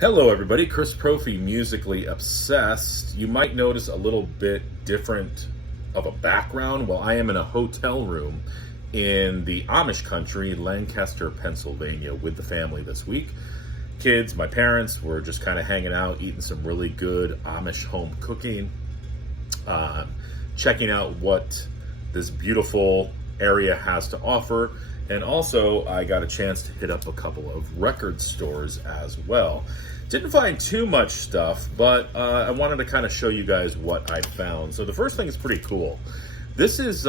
Hello, everybody. Chris Profi, Musically Obsessed. You might notice a little bit different of a background. Well, I am in a hotel room in the Amish country, Lancaster, Pennsylvania, with the family this week. Kids, my parents, were just kind of hanging out, eating some really good Amish home cooking, checking out what this beautiful area has to offer. And also, I got a chance to hit up a couple of record stores as well. Didn't find too much stuff, but I wanted to kind of show you guys what I found. So the first thing is pretty cool. This is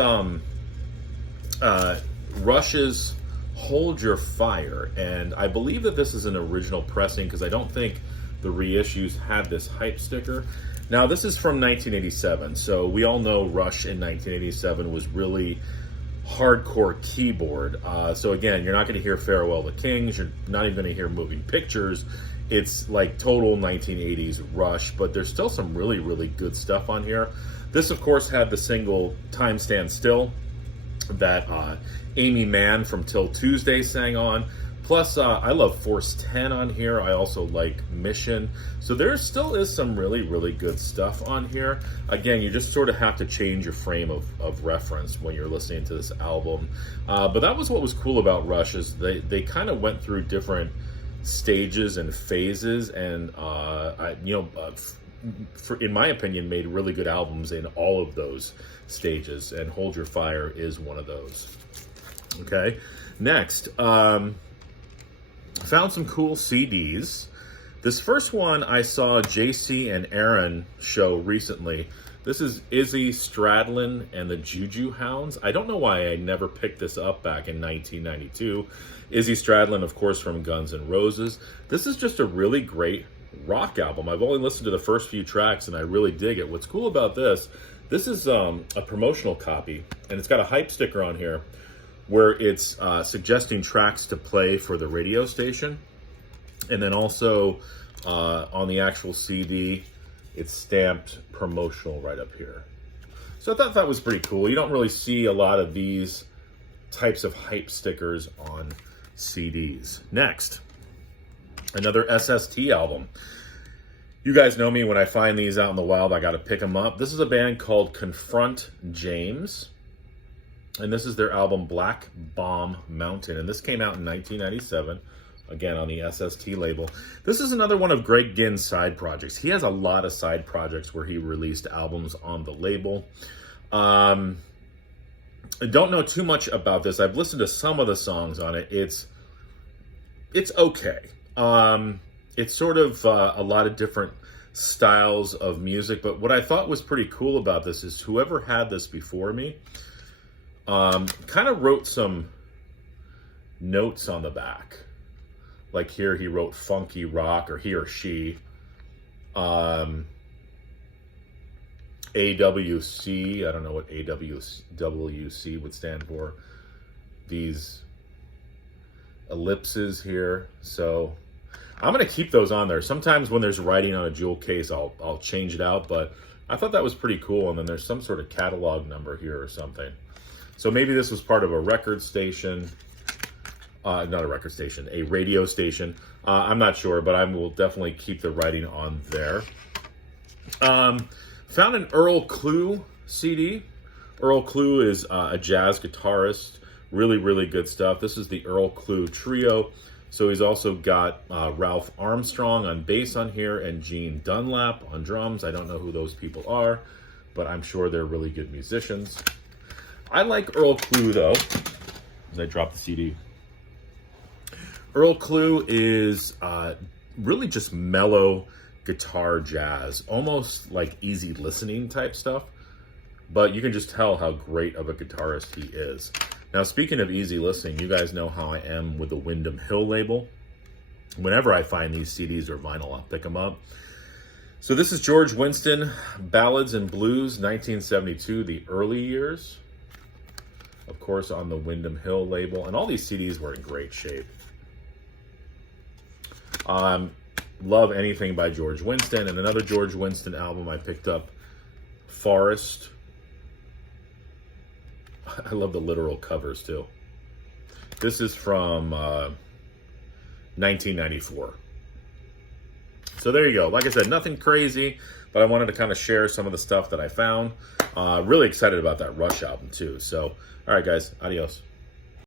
Rush's Hold Your Fire, and I believe that this is an original pressing because I don't think the reissues had this hype sticker. Now, this is from 1987, so we all know Rush in 1987 was really hardcore keyboard. So again, you're not going to hear Farewell to Kings, you're not even going to hear Moving Pictures. It's like total 1980s Rush, but there's still some really, really good stuff on here. This, of course, had the single Time Stands Still that Amy Mann from Till Tuesday sang on. Plus, I love Force 10 on here. I also like Mission. So there still is some really, really good stuff on here. Again, you just sort of have to change your frame of reference when you're listening to this album. But that was what was cool about Rush, is they kind of went through different stages and phases, and in my opinion, made really good albums in all of those stages, and Hold Your Fire is one of those. Okay, next, found some cool CDs. This first one I saw JC and Aaron show recently. This is Izzy, Stradlin, and the Juju Hounds. I don't know why I never picked this up back in 1992. Izzy Stradlin, of course, from Guns N' Roses. This is just a really great rock album. I've only listened to the first few tracks, and I really dig it. What's cool about this is a promotional copy, and it's got a hype sticker on here where it's suggesting tracks to play for the radio station. And then also on the actual CD, it's stamped promotional right up here. So I thought that was pretty cool. You don't really see a lot of these types of hype stickers on CDs. Next, another SST album. You guys know me, when I find these out in the wild, I got to pick them up. This is a band called Confrontation James, and this is their album Black Bomb Mountain, and this came out in 1997. Again, on the SST label. This is another one of Greg Ginn's side projects. He has a lot of side projects where he released albums on the label. I don't know too much about this. I've listened to some of the songs on it. It's okay. It's sort of a lot of different styles of music, but what I thought was pretty cool about this is whoever had this before me kind of wrote some notes on the back. Like here, he wrote funky rock, or he or she. AWC, I don't know what AWC would stand for. These ellipses here. So I'm going to keep those on there. Sometimes when there's writing on a jewel case, I'll change it out, but I thought that was pretty cool. And then there's some sort of catalog number here or something. So maybe this was part of a record station. Not a record station, a radio station. I'm not sure, but I will definitely keep the writing on there. Found an Earl Clue CD. Earl Clue is a jazz guitarist. Really, really good stuff. This is the Earl Clue Trio. So he's also got Ralph Armstrong on bass on here and Gene Dunlap on drums. I don't know who those people are, but I'm sure they're really good musicians. I like Earl Clue, though. As I drop the CD. Earl Clue is really just mellow guitar jazz, almost like easy listening type stuff, but you can just tell how great of a guitarist he is. Now, speaking of easy listening, you guys know how I am with the Windham Hill label. Whenever I find these CDs or vinyl, I'll pick them up. So this is George Winston, Ballads and Blues, 1972, the early years. Of course, on the Windham Hill label, and all these CDs were in great shape. Love anything by George Winston. And another George Winston album I picked up, Forest. I love the literal covers too. This is from 1994. So there you go. Like I said, nothing crazy, but I wanted to kind of share some of the stuff that I found. Really excited about that Rush album too. So, all right, guys, adios.